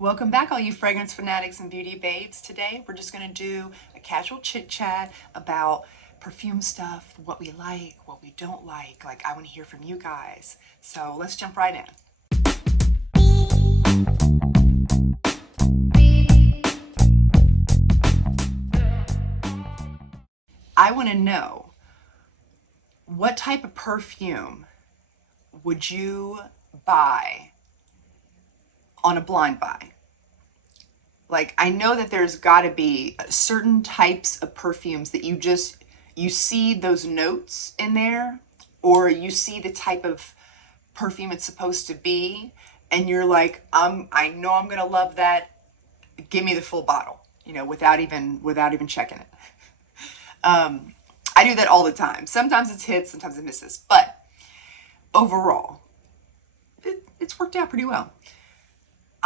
Welcome back, all you fragrance fanatics and beauty babes. Today, we're just going to do a casual chit chat about perfume stuff, what we like, what we don't like. Like, I want to hear from you guys. So, let's jump right in. I want to know, what type of perfume would you buy on a blind buy? Like, I know that there's got to be certain types of perfumes that you see those notes in there, or you see the type of perfume it's supposed to be, and you're like, I know I'm gonna love that. Give me the full bottle, without even checking it. I do that all the time. Sometimes it's hits, sometimes it misses, but overall, it's worked out pretty well.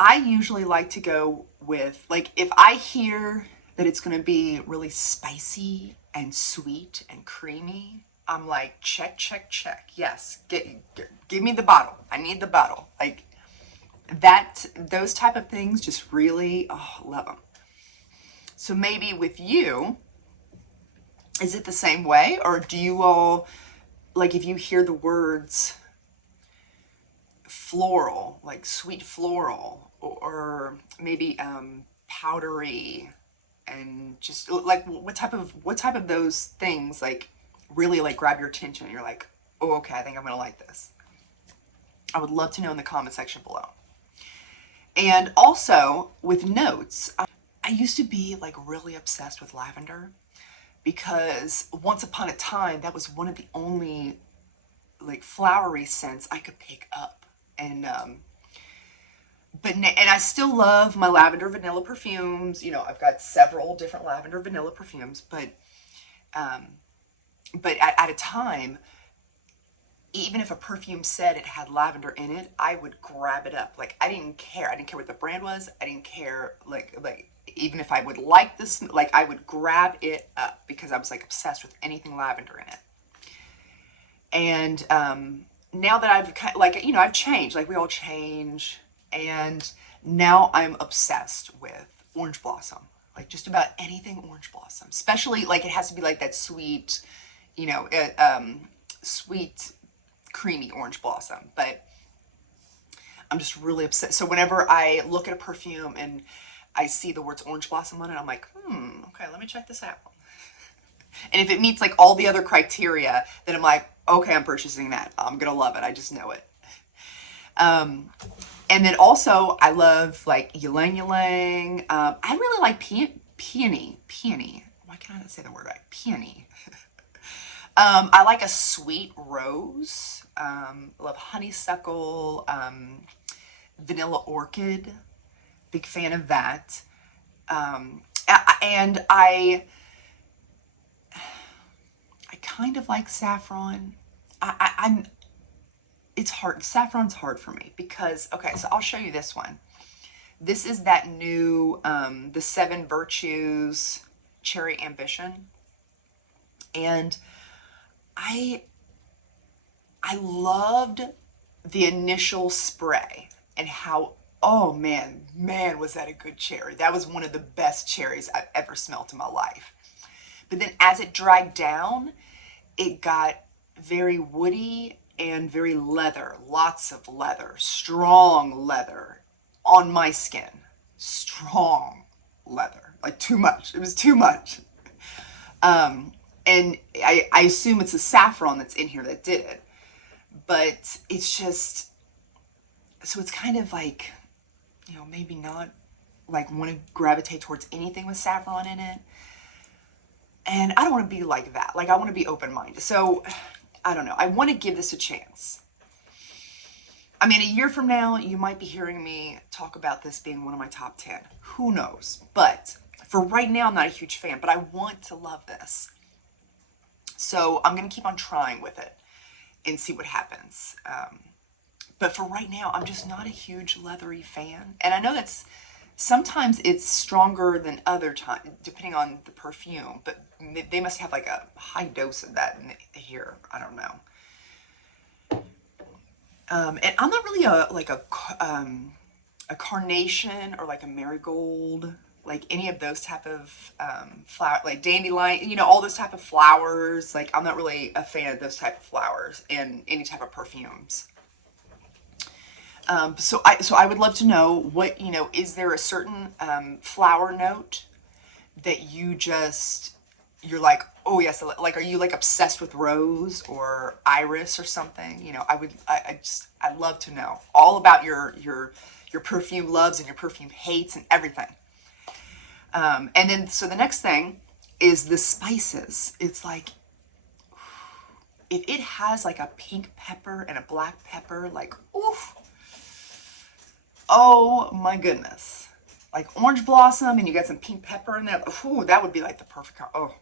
I usually like to go with, like, if I hear that it's going to be really spicy and sweet and creamy, I'm like, check, check, check. Yes, give me the bottle. I need the bottle. Like, those type of things just really, love them. So maybe with you, is it the same way? Or do you all, like, if you hear the words floral, like sweet floral, or maybe powdery, and just like what type of those things like really like grab your attention and you're like, oh, okay, I think I'm gonna like this? I would love to know in the comment section below. And also with notes, I used to be like really obsessed with lavender, because once upon a time that was one of the only like flowery scents I could pick up. And and I still love my lavender vanilla perfumes. I've got several different lavender vanilla perfumes, but at a time, even if a perfume said it had lavender in it, I would grab it up. Like, I didn't care. I didn't care what the brand was. I didn't care, like even if I would like this, like, I would grab it up because I was like obsessed with anything lavender in it. And now that I've I've changed, like we all change, and now I'm obsessed with orange blossom. Like, just about anything orange blossom, especially like it has to be like that sweet, sweet, creamy orange blossom. But I'm just really upset. So whenever I look at a perfume and I see the words orange blossom on it, I'm like, okay, let me check this out. And if it meets like all the other criteria, then I'm like, okay, I'm purchasing that. I'm gonna love it. I just know it. And then also, I love like ylang ylang. I really like peony. Peony. Why can't I not say the word right? Peony. I like a sweet rose. Love honeysuckle. Vanilla orchid. Big fan of that. And I kind of like saffron. I'm it's hard. Saffron's hard for me because, okay, so I'll show you this one. This is that new the Seven Virtues Cherry Ambition, and I loved the initial spray and how, oh man, was that a good cherry. That was one of the best cherries I've ever smelled in my life. But then as it dried down, it got very woody and very leather, lots of leather, strong leather on my skin. Strong leather, like too much. It was too much. And I assume it's the saffron that's in here that did it. But it's just, so it's kind of like, maybe not like want to gravitate towards anything with saffron in it. And I don't want to be like that. Like, I want to be open-minded. So, I don't know. I want to give this a chance. I mean, a year from now, you might be hearing me talk about this being one of my top 10. Who knows? But for right now, I'm not a huge fan, but I want to love this. So I'm going to keep on trying with it and see what happens. But for right now, I'm just not a huge leathery fan. And I know that's, sometimes it's stronger than other times, depending on the perfume, but they must have like a high dose of that in here. I don't know. And I'm not really a carnation or like a marigold, like any of those type of flower, like dandelion, you know, all those type of flowers. Like I'm not really a fan of those type of flowers in any type of perfumes. So I would love to know what, you know, is there a certain flower note that you're like, oh yes, like are you like obsessed with rose or iris or something? You know, I'd love to know all about your perfume loves and your perfume hates and everything. And then so the next thing is the spices. It's like if it has like a pink pepper and a black pepper, like oof, oh my goodness, like orange blossom and you got some pink pepper in there. Ooh, that would be like the perfect. Oh,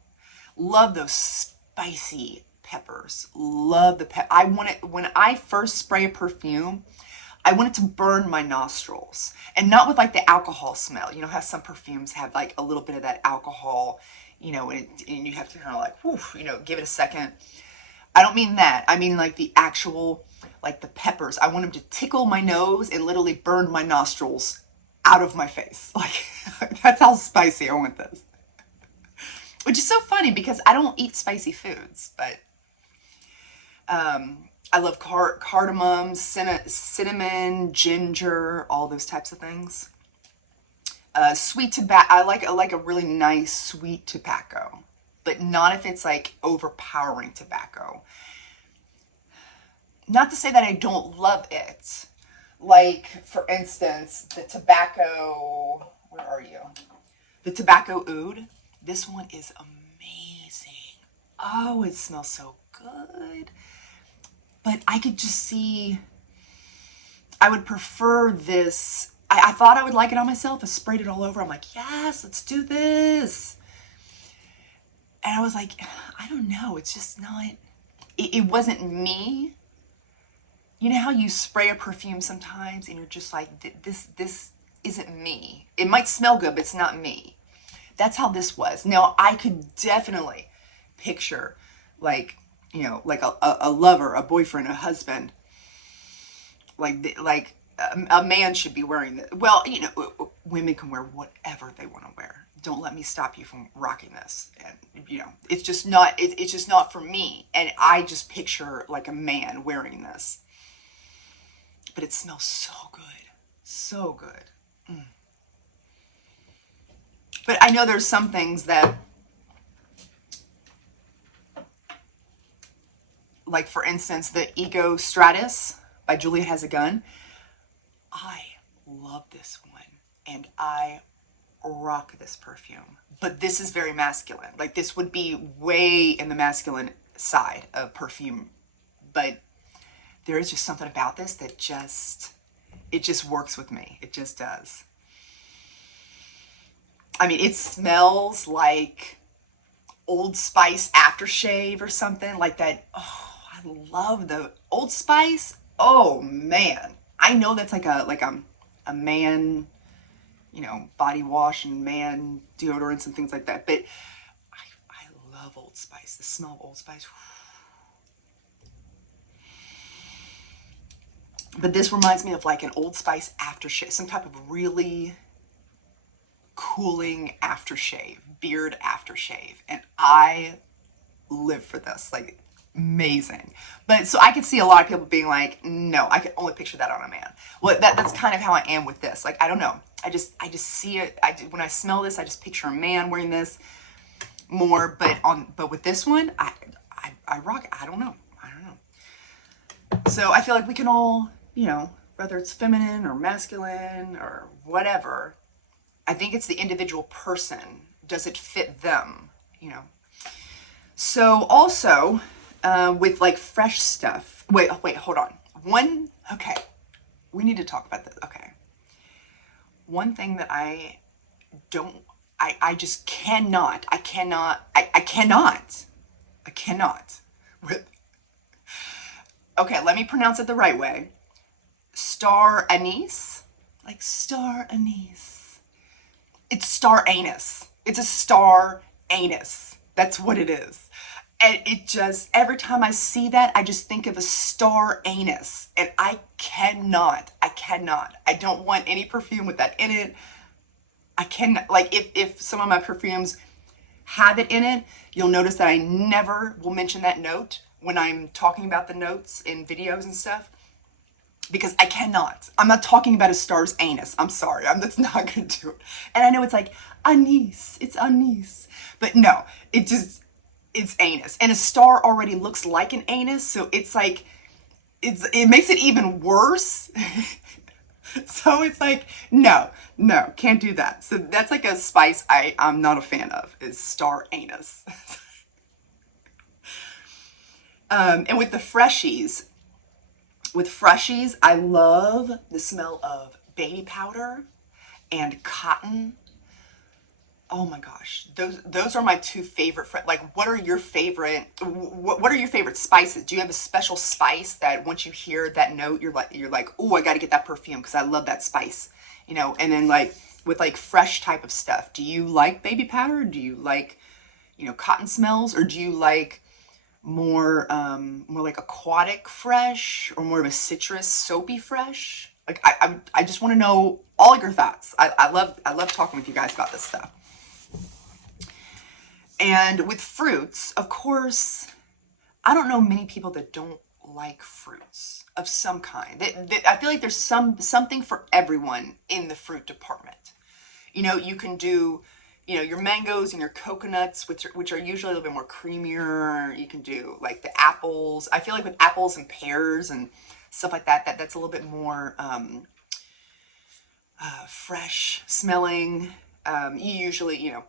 love those spicy peppers. Love the I want it when I first spray a perfume. I want it to burn my nostrils, and not with like the alcohol smell. You know how some perfumes have like a little bit of that alcohol, you know, and you have to kind of like, whew, you know, give it a second. I don't mean that. I mean like the actual, like the peppers. I want them to tickle my nose and literally burn my nostrils out of my face. Like that's how spicy I want this. Which is so funny because I don't eat spicy foods, but I love cardamom, cinnamon, ginger, all those types of things. Sweet tobacco. I like a really nice sweet tobacco, but not if it's like overpowering tobacco. Not to say that I don't love it. Like, for instance, the tobacco, where are you? The tobacco oud. This one is amazing. Oh, it smells so good. But I could just see, I would prefer this. I thought I would like it on myself. I sprayed it all over. I'm like, yes, let's do this. And I was like, I don't know. It's just not, it wasn't me. You know how you spray a perfume sometimes and you're just like, this isn't me. It might smell good, but it's not me. That's how this was. Now, I could definitely picture like, you know, like a lover, a boyfriend, a husband, like a man should be wearing this. Well, you know, women can wear whatever they want to wear. Don't let me stop you from rocking this. And, you know, it's just not, it's just not for me. And I just picture like a man wearing this. But it smells so good. So good. Mm. But I know there's some things that, like for instance, the Ego Stratus by Julia Has a Gun. I love this one and I rock this perfume. But this is very masculine. Like this would be way in the masculine side of perfume. But there is just something about this that it just works with me. It just does. I mean, it smells like Old Spice aftershave or something like that. Oh, I love the Old Spice. Oh man, I know that's like a man, you know, body wash and man deodorants and things like that. But I love Old Spice. The smell of Old Spice. But this reminds me of like an Old Spice aftershave, some type of really cooling aftershave, beard aftershave. And I live for this, like amazing. But so I could see a lot of people being like, no, I could only picture that on a man. Well, that's kind of how I am with this. Like, I don't know. I just see it. When I smell this, I just picture a man wearing this more. But with this one, I rock it. I don't know. So I feel like we can all, you know, whether it's feminine or masculine or whatever, I think it's the individual person. Does it fit them, you know? So also with like fresh stuff. Wait, hold on. Okay, we need to talk about this. Okay. One thing that I just cannot. Okay, let me pronounce it the right way. Star anise. Like star anise. It's star anus. It's a star anus. That's what it is. And it just, every time I see that, I just think of a star anus. And I don't want any perfume with that in it. I cannot, like, if some of my perfumes have it in it, you'll notice that I never will mention that note when I'm talking about the notes in videos and stuff. Because I cannot. I'm not talking about a star's anus. I'm sorry. That's not going to do it. And I know it's like, anise. It's anise. But no, it's anus. And a star already looks like an anus. So it's like, it makes it even worse. So it's like, no, can't do that. So that's like a spice I'm not a fan of, is star anus. And with freshies, I love the smell of baby powder and cotton. Oh my gosh, those are my two favorite. Like, what are your favorite? What are your favorite spices? Do you have a special spice that once you hear that note, you're like, oh, I got to get that perfume because I love that spice, you know? And then like with like fresh type of stuff, do you like baby powder? Do you like, you know, cotton smells, or do you like more like aquatic fresh, or more of a citrus soapy fresh? Like I just want to know all your thoughts. I love talking with you guys about this stuff. And with fruits, of course, I don't know many people that don't like fruits of some kind. I feel like there's something for everyone in the fruit department. You know, you can do, you know, your mangoes and your coconuts, which are usually a little bit more creamier. You can do like the apples. I feel like with apples and pears and stuff like that, that's a little bit more fresh smelling. You usually, you know,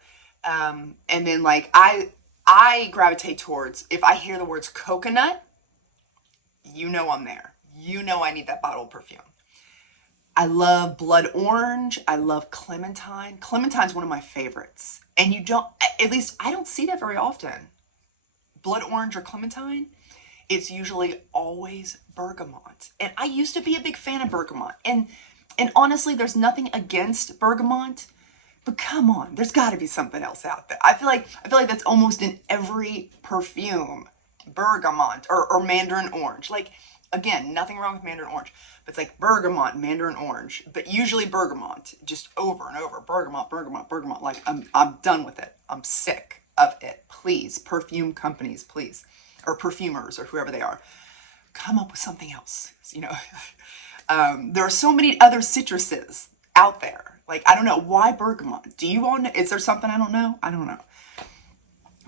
and then like I gravitate towards, if I hear the words coconut, you know I'm there. You know I need that bottle of perfume. I love blood orange. I love clementine. Clementine's one of my favorites. And you don't, at least I don't see that very often. Blood orange or clementine, it's usually always bergamot. And I used to be a big fan of bergamot. And honestly, there's nothing against bergamot, but come on, there's got to be something else out there. I feel like that's almost in every perfume. Bergamot or mandarin orange. Like, again, nothing wrong with mandarin orange, but it's like bergamot, mandarin orange, but usually bergamot, just over and over. Bergamot. Like, I'm done with it. I'm sick of it. Please, perfume companies, please, or perfumers or whoever they are, come up with something else. You know, there are so many other citruses out there. Like, I don't know, why bergamot? Do you all know? Is there something I don't know? I don't know.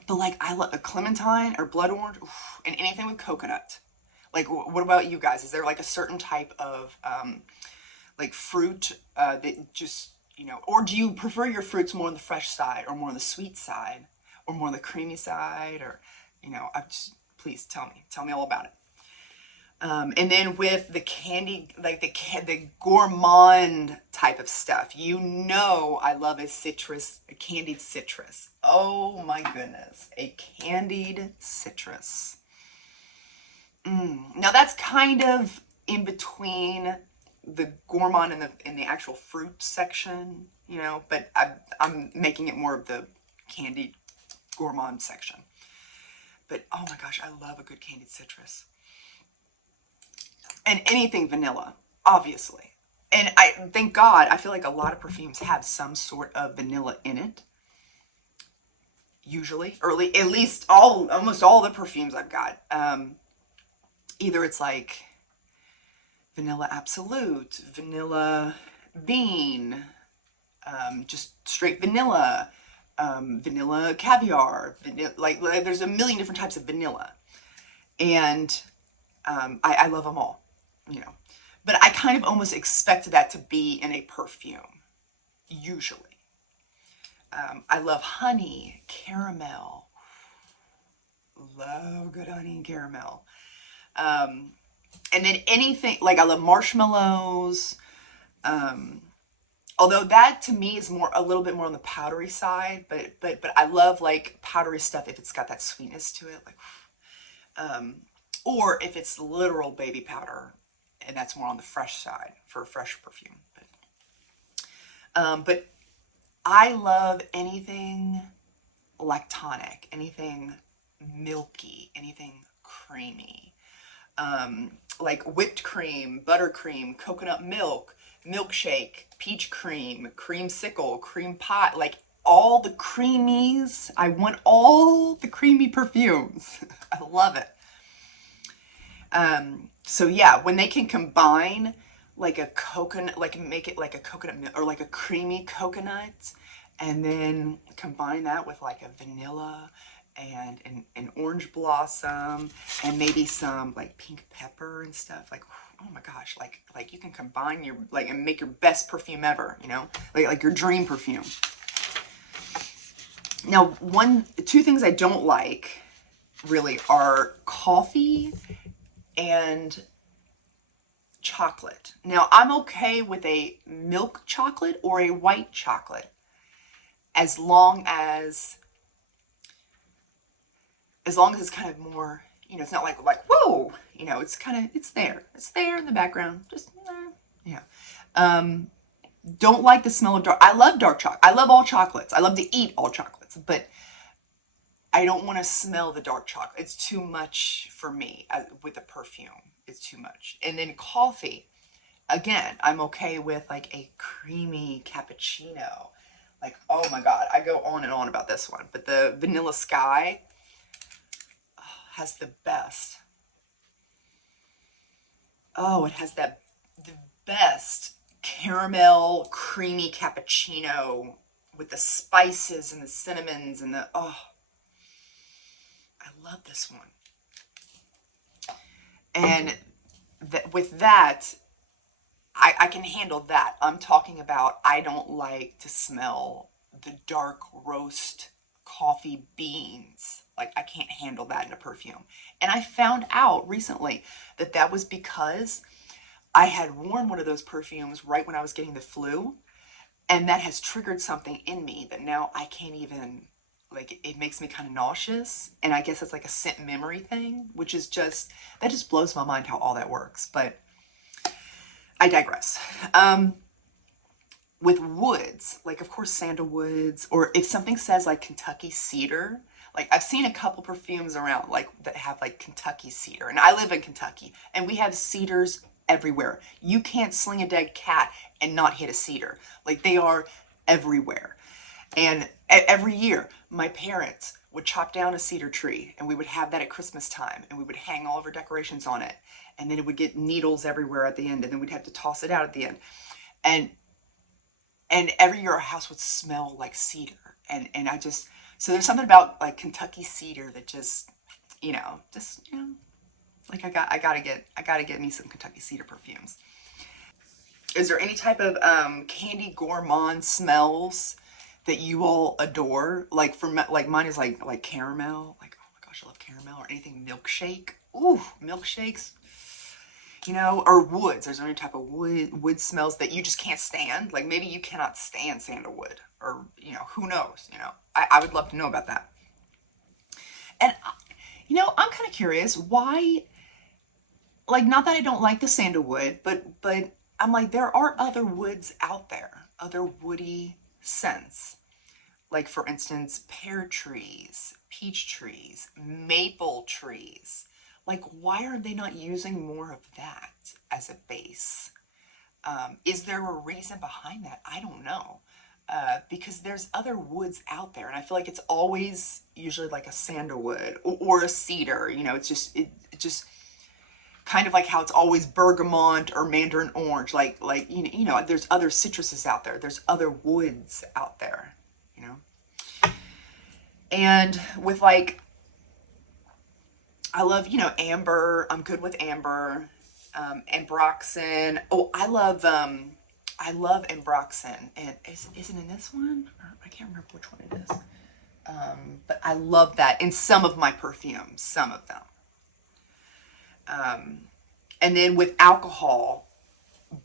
But like, I love a clementine or blood orange, oof, and anything with coconut. Like, what about you guys? Is there like a certain type of like fruit that just, you know, or do you prefer your fruits more on the fresh side, or more on the sweet side, or more on the creamy side, or, you know, please tell me all about it. And then with the candy, like the gourmand type of stuff, you know, I love a candied citrus. Oh my goodness, a candied citrus. Now that's kind of in between the gourmand and the actual fruit section, you know, but I'm making it more of the candied gourmand section. But oh my gosh, I love a good candied citrus. And anything vanilla, obviously. And thank God, I feel like a lot of perfumes have some sort of vanilla in it. Usually, or at least almost all the perfumes I've got. Either it's like vanilla absolute, vanilla bean, just straight vanilla, vanilla caviar, like there's a million different types of vanilla. And I love them all, you know. But I kind of almost expected that to be in a perfume, usually. I love honey, caramel. Love good honey and caramel. And then anything, like I love marshmallows. Although that to me is a little bit more on the powdery side, but I love like powdery stuff if it's got that sweetness to it, like, or if it's literal baby powder, and that's more on the fresh side for a fresh perfume. But I love anything lactonic, anything milky, anything creamy. Like whipped cream, buttercream, coconut milk, milkshake, peach cream, creamsicle, cream pie, like all the creamies. I want all the creamy perfumes. I love it. So yeah, when they can combine like a coconut, like make it like a coconut or like a creamy coconut, and then combine that with like a vanilla and an orange blossom and maybe some like pink pepper and stuff. Like, oh my gosh, like you can combine your like and make your best perfume ever, you know, like your dream perfume. Now, two things I don't like really are coffee and chocolate. Now, I'm okay with a milk chocolate or a white chocolate as long as it's kind of more, you know, it's not like whoa, you know, it's kind of it's there in the background, just yeah. Don't like the smell of dark. I love dark chocolate. I love all chocolates. I love to eat all chocolates, but I don't want to smell the dark chocolate. It's too much for me with the perfume. It's too much. And then coffee. Again, I'm okay with like a creamy cappuccino. Like, oh my God, I go on and on about this one. But the Vanilla Sky has the best. Oh, it has the best caramel creamy cappuccino with the spices and the cinnamons and I love this one. And with that, I can handle that. I'm talking about I don't like to smell the dark roast coffee beans. Like, I can't handle that in a perfume. And I found out recently that that was because I had worn one of those perfumes right when I was getting the flu. And that has triggered something in me that now I can't even, like, it makes me kind of nauseous. And I guess it's like a scent memory thing, which is just, that just blows my mind how all that works. But I digress. With woods, like of course sandalwoods, or if something says like Kentucky cedar, like I've seen a couple perfumes around like that have like Kentucky cedar, and I live in Kentucky and we have cedars everywhere. You can't sling a dead cat and not hit a cedar. Like, they are everywhere. And every year my parents would chop down a cedar tree and we would have that at Christmas time and we would hang all of our decorations on it, and then it would get needles everywhere at the end, and then we'd have to toss it out at the end. And every year our house would smell like cedar. And I just, so there's something about like Kentucky cedar that just, like I gotta get me some Kentucky cedar perfumes. Is there any type of candy gourmand smells that you all adore? Like like mine is like caramel. Like, oh my gosh, I love caramel. Or anything milkshake. Ooh, milkshakes. You know, or woods. There's any type of wood smells that you just can't stand. Like, maybe you cannot stand sandalwood, or who knows. I would love to know about that. And I'm kind of curious why. Like, not that I don't like the sandalwood, but I'm like, there are other woods out there, other woody scents. Like, for instance, pear trees, peach trees, maple trees. Like, why are they not using more of that as a base? Is there a reason behind that? I don't know. Because there's other woods out there, and I feel like it's always usually like a sandalwood or a cedar. It's just it just kind of like how it's always bergamot or mandarin orange. Like there's other citruses out there. There's other woods out there. And with like, I love, amber. I'm good with amber. Ambroxan. Oh, I love ambroxan. And is it in this one? Or I can't remember which one it is. But I love that in some of my perfumes, some of them. And then with alcohol,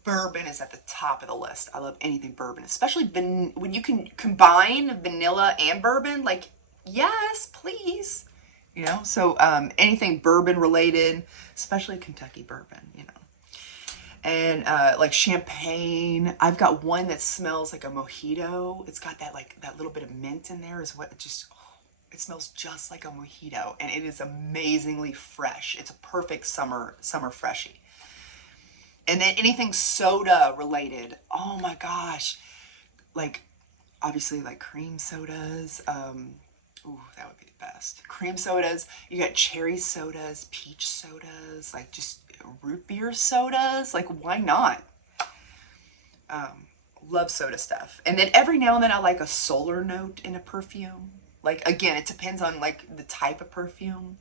bourbon is at the top of the list. I love anything bourbon, especially when you can combine vanilla and bourbon. Like, yes, please. So anything bourbon related, especially Kentucky bourbon. And like champagne. I've got one that smells like a mojito. It's got that little bit of mint in there. Is what it just. It smells just like a mojito, and it is amazingly fresh. It's a perfect summer freshie. And then anything soda related, oh my gosh, like obviously like cream sodas. Ooh, that would be the best. Cream sodas. You got cherry sodas, peach sodas, like just root beer sodas. Like, why not? Love soda stuff. And then every now and then I like a solar note in a perfume. Like, again, it depends on like the type of perfume.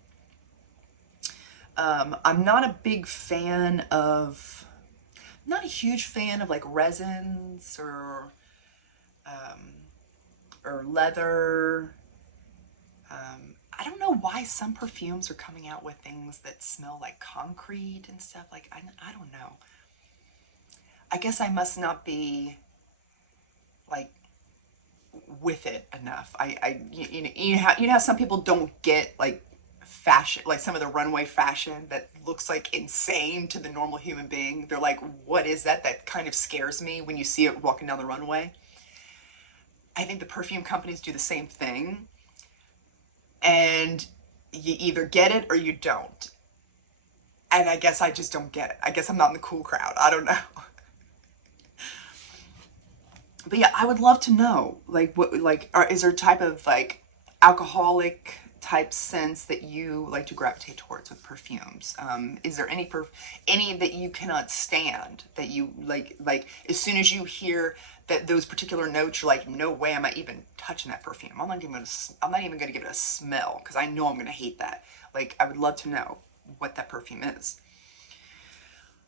I'm not a big fan of, not a huge fan of like resins or leather. I don't know why some perfumes are coming out with things that smell like concrete and stuff. Like, I don't know. I guess I must not be like with it enough. You know how some people don't get like fashion, like some of the runway fashion that looks like insane to the normal human being. They're like, what is that? That kind of scares me when you see it walking down the runway. I think the perfume companies do the same thing. And you either get it or you don't. And I guess I just don't get it. I guess I'm not in the cool crowd. I don't know. But yeah, I would love to know, like, what, like, is there a type of like alcoholic type scents that you like to gravitate towards with perfumes? Is there any that you cannot stand, that you like as soon as you hear that those particular notes, you're like, no way am I even touching that perfume. I'm not even going to give it a smell because I know I'm going to hate that. Like, I would love to know what that perfume is.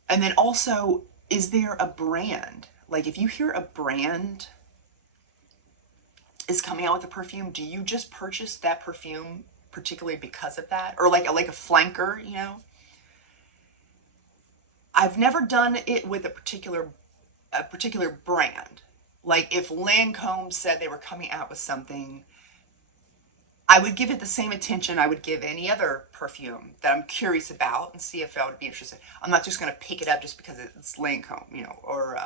And then also, is there a brand? Like, if you hear a brand is coming out with a perfume, do you just purchase that perfume particularly because of that? Or like a flanker, you know? I've never done it with a particular brand. Like, if Lancome said they were coming out with something, I would give it the same attention I would give any other perfume that I'm curious about and see if I would be interested. I'm not just going to pick it up just because it's Lancome, you know, or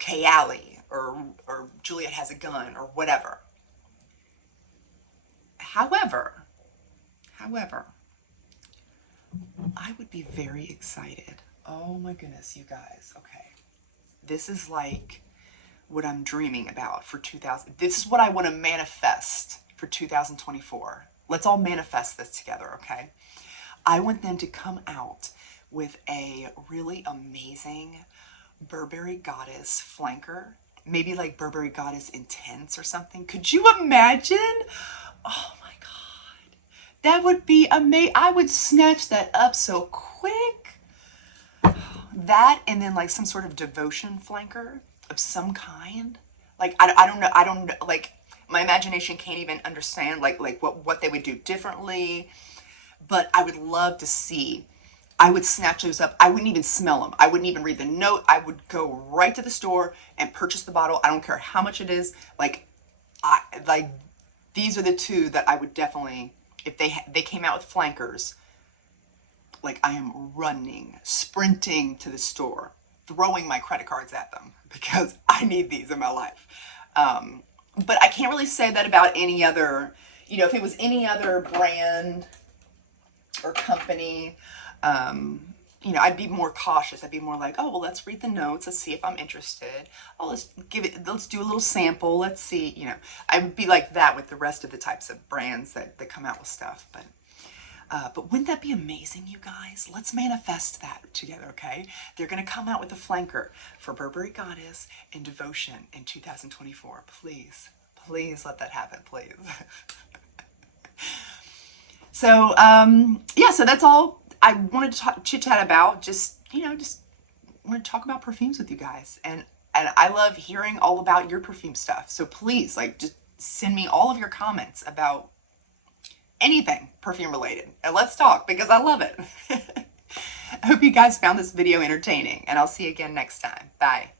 Kayali, or Juliet Has a Gun, or whatever. However, I would be very excited. Oh my goodness, you guys. Okay. This is like what I'm dreaming about for 2000. This is what I want to manifest for 2024. Let's all manifest this together, okay? I want them to come out with a really amazing Burberry Goddess flanker. Maybe like Burberry Goddess Intense or something. Could you imagine? Oh my God. That would be amazing. I would snatch that up so quick. That, and then like some sort of devotion flanker of some kind. Like, I don't know. I don't know. Like, my imagination can't even understand like what they would do differently. But I would love to see. I would snatch those up. I wouldn't even smell them. I wouldn't even read the note. I would go right to the store and purchase the bottle. I don't care how much it is. Like, these are the two that I would definitely, if they came out with flankers, like, I am running, sprinting to the store, throwing my credit cards at them because I need these in my life. But I can't really say that about any other, you know, if it was any other brand or company, you know, I'd be more cautious. I'd be more like, oh, well, let's read the notes. Let's see if I'm interested. Oh, let's do a little sample. Let's see, you know, I would be like that with the rest of the types of brands that come out with stuff. But wouldn't that be amazing, you guys? Let's manifest that together, okay? They're going to come out with a flanker for Burberry Goddess and Devotion in 2024. Please, please let that happen, please. So, yeah, so that's all I wanted to chit-chat about. Just wanted to talk about perfumes with you guys. And I love hearing all about your perfume stuff. So please, like, just send me all of your comments about anything perfume related, and let's talk because I love it. I hope you guys found this video entertaining, and I'll see you again next time. Bye.